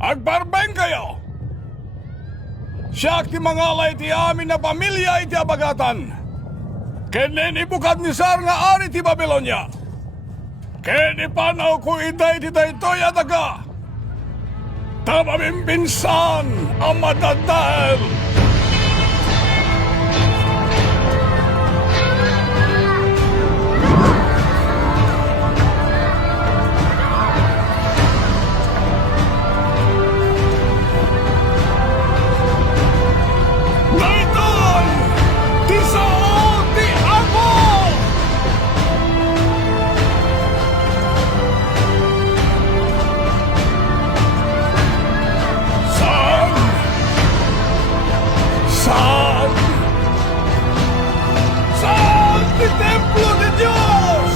Agbarbeng kayo! Siya ti mangalay ti amin na pamilya iti abagatan. Kenen ibukad ni Sar nga ari ti Babilonia. Ken ipanaw ko itay ti daytoy adaga. Tamamimpinsan ang madadal. Daytoy! Ti sao ti ako! Saan? Saan? Saan ti templo de Diyos?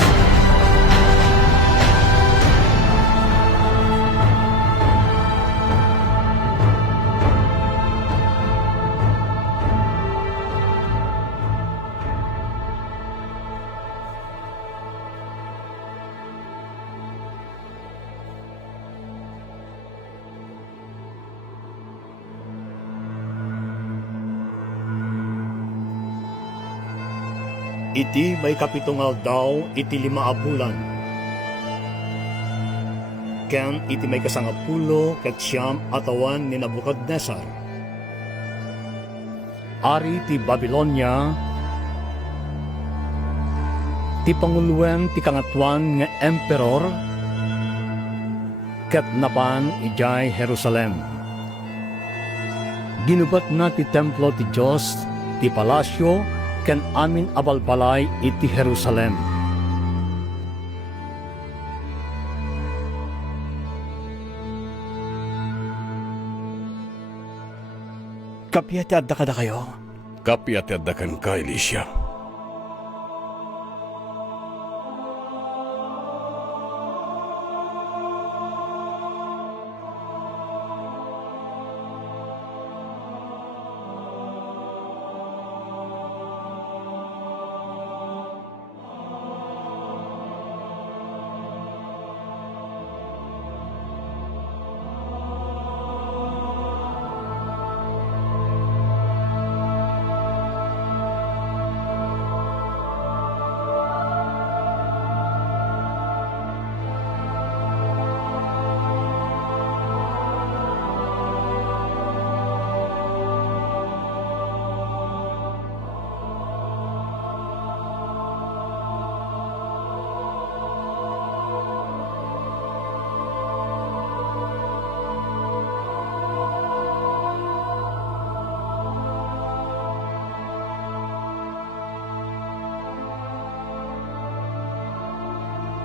Iti may kapitungal daw iti 5 a bulan. Ken iti may kasangapulo ket siyam atawan ni Nabukadnesar. Ari ti Babilonia, ti panguluwen ti kangatwan nga emperor, ket napan ijay Jerusalem. Ginubat na ti templo ti Diyos, ti palasyo, ken amin abalbalay iti Jerusalem. Kapiyat adda kada kayo? Kapiyat adakan ka, Elisha.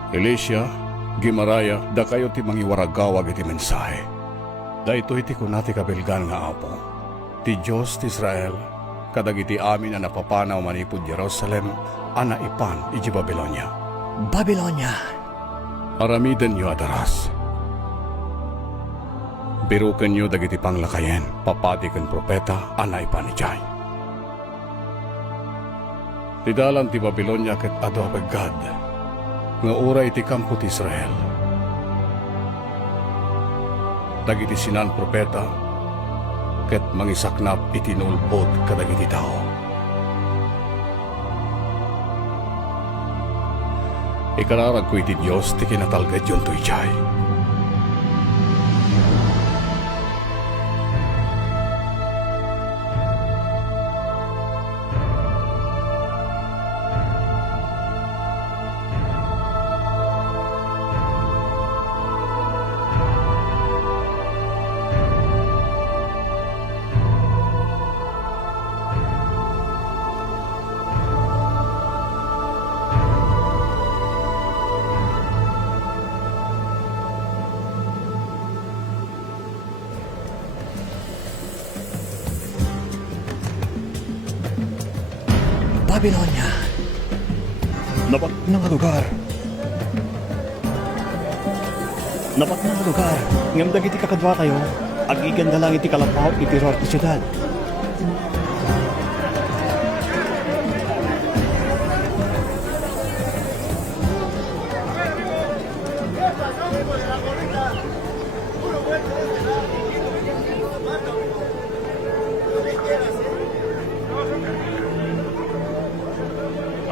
Elisha, Gimaraya, da kayo ti mangiwaragawag iti mensahe. Dahito iti kunati kabilgan nga apo. Ti Diyos ti Israel, kadagiti amin na napapanaw manipod Jerusalem, ana ipan iti Babilonia. Babilonia! Aramiden nyo adaras. Biruken nyo dagiti panglakayen, papatiken propeta, ana ipan ijay. Tidalan ti Babilonia ket ado abagad, nga ura iti kampo ti Israel. Dagiti sinan propeta, ket mangisaknap iti nulbod kadagiti tao. Ikararag ko iti Diyos ti kinatalgad yon to ijay. Babilonia! Napak na nga lugar! Napak na nga lugar! Ngam dagiti kakadwa kayo, agigan na lang iti kalapaw iti ror ti syudad.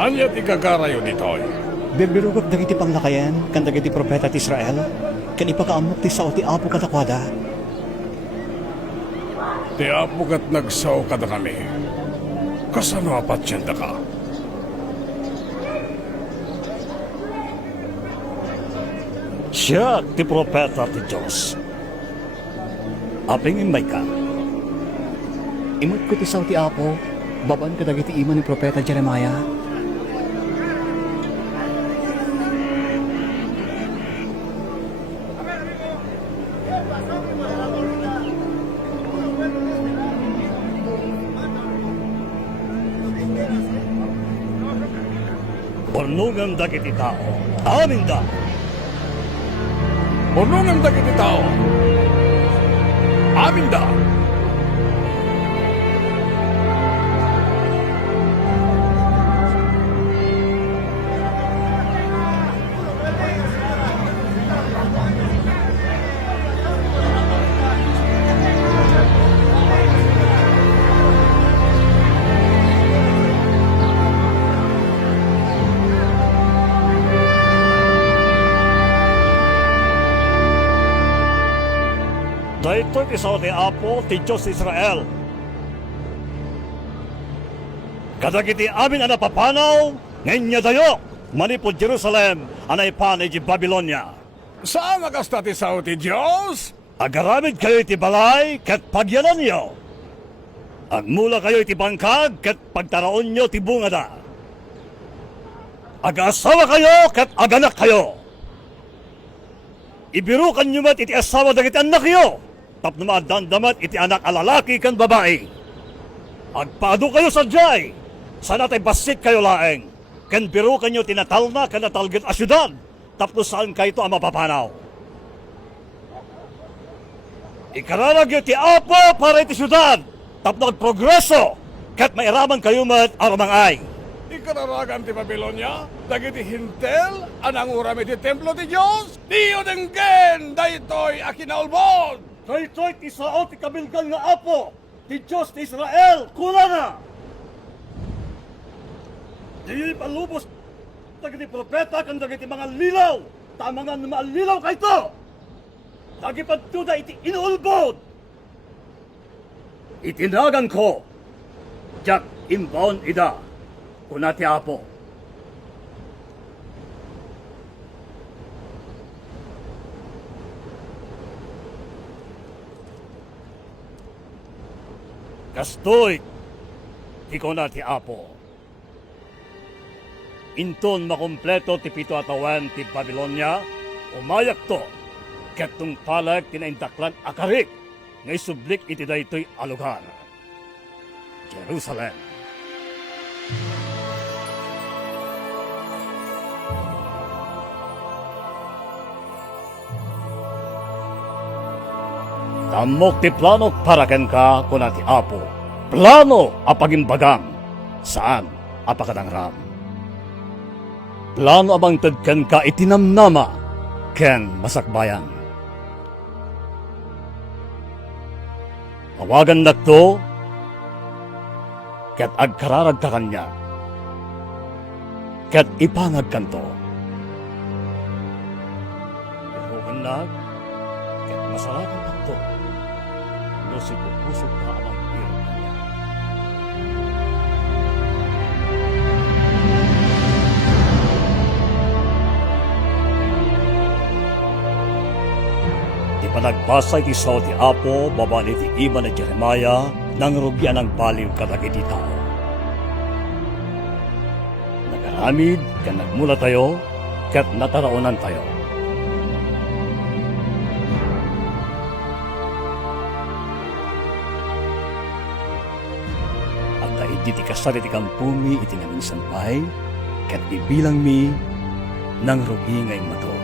Anya ti kagarayo ditoy. Bibirugok dagiti panglakayan, kan dagiti propeta ti Israel, kan ipakaamok ti sao ti Apo kadakwada. Ti apo kat nagsaw kada kami. Kasano apat siyanda ka? Siya ti propeta ti Diyos. Aping imay ka. Imot ko ti sao ti Apo, baban ka dagiti ima ni propeta Jeremiah. Pornungan dagiti tao, amin da. Unungan dagiti tao. Amin da. Dahito ti sao ti Apo ti Diyos ti Israel. Kadagiti amin ang napapanaw, ngayon niya dayo, manipod Jerusalem, anay panay di Babylonia. Saan nakasta ti sao ti Diyos? Agaramid kayo iti balay, kat pagyanan niyo. Agmula kayo iti bangkag, kat pagtaraon niyo ti bungada. Aga-asawa kayo, kat aganak kayo. Ibirukan niyo mat iti asawa dagiti anak niyo. Tapno madandamat iti anak alalaki kan babae. Agpaado kayo sa jay. Sana tay basit kayo laeng. Kan birukan niyo tinatalna kan natalgit a syudad. Tapno saan kayo ito ang mapapanaw. Ikararag niyo ti Apo para iti syudad. Tapno agprogreso. Kat mairaman kayo mat aramangay. Ikararagan ti Babylonia, dagiti hintel, anang urami ti templo ti Diyos, diyo denggen, daytoy akinaulbod. Daytoy ti sao ti kabilgan nga Apo, ti Diyos ti Israel, kulana! Diyo'y palubos dagiti propeta kan dagiti mga lilaw, tama nga na maalilaw kayto! Dagipagtuda iti inuulbod! Itinagan ko, jak imbaon ida, kunati Apo. Kastoy, ikaw na ti Apo. Inton makompleto ti pito atawan ti Babylonia, umayak to, katong palag tinaindaklan akarik, ngay sublik iti daytoy alugan. Jerusalem. Tamok ti plano para ken ka kuna ti Apo. Plano apagimbagam. Saan apakadangram. Plano abang tedken ka itinamnama ken masakbayan. Awagan nakto ket agkararag ka kanya. Ket ipangag kanto. Irugan na ket masarakan kanto. No si pupusok ka amang iro kanya. Di pa nagbasa iti sao ti Apo, babali ti iba na Jeremiah, nang rugyan ng baliw kadagiti tao. Nagaramid, kan nagmula tayo, kat nataraunan tayo. At dahil di kasari ti kampumi iti naming sampay, kat ibilang mi, nang rugi ngay mato.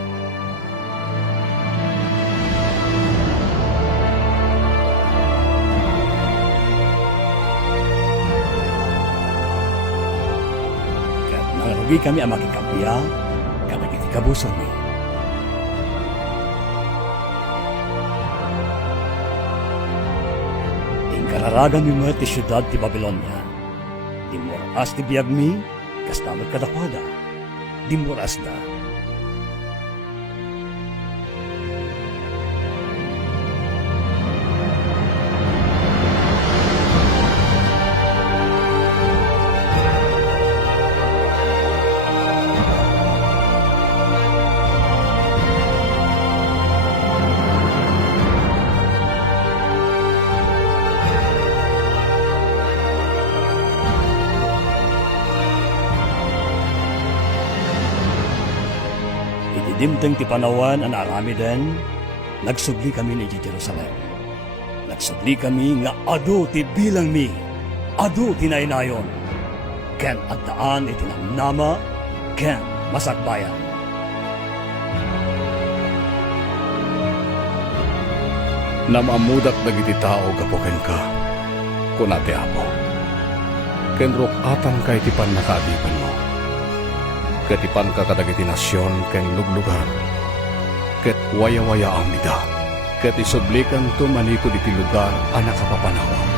Hindi kami ang makikampiya, kapag itikabusan mo. Ingkararagan mi mo ti syudad ti Babylonia, di moras ti biyag mi, Kastamot kadakwada, di moras na. Itidimteng ti panawan ang arami den, nagsugli kami ni Jerusalem. Nagsugli kami nga adu ti bilang mi, adu ti nainayon. Ken agdaan iti namnama, ken masakbayan. Namamudak dagiti tao gapuken ka, kunati Apo. Ken rukatan kay ti pannakaadipan mo. Katipan ka kadagiti nasyon ken luglugar. Ket waya-waya amida. Ket isublikan to manipod iti lugar a nakapapanawa.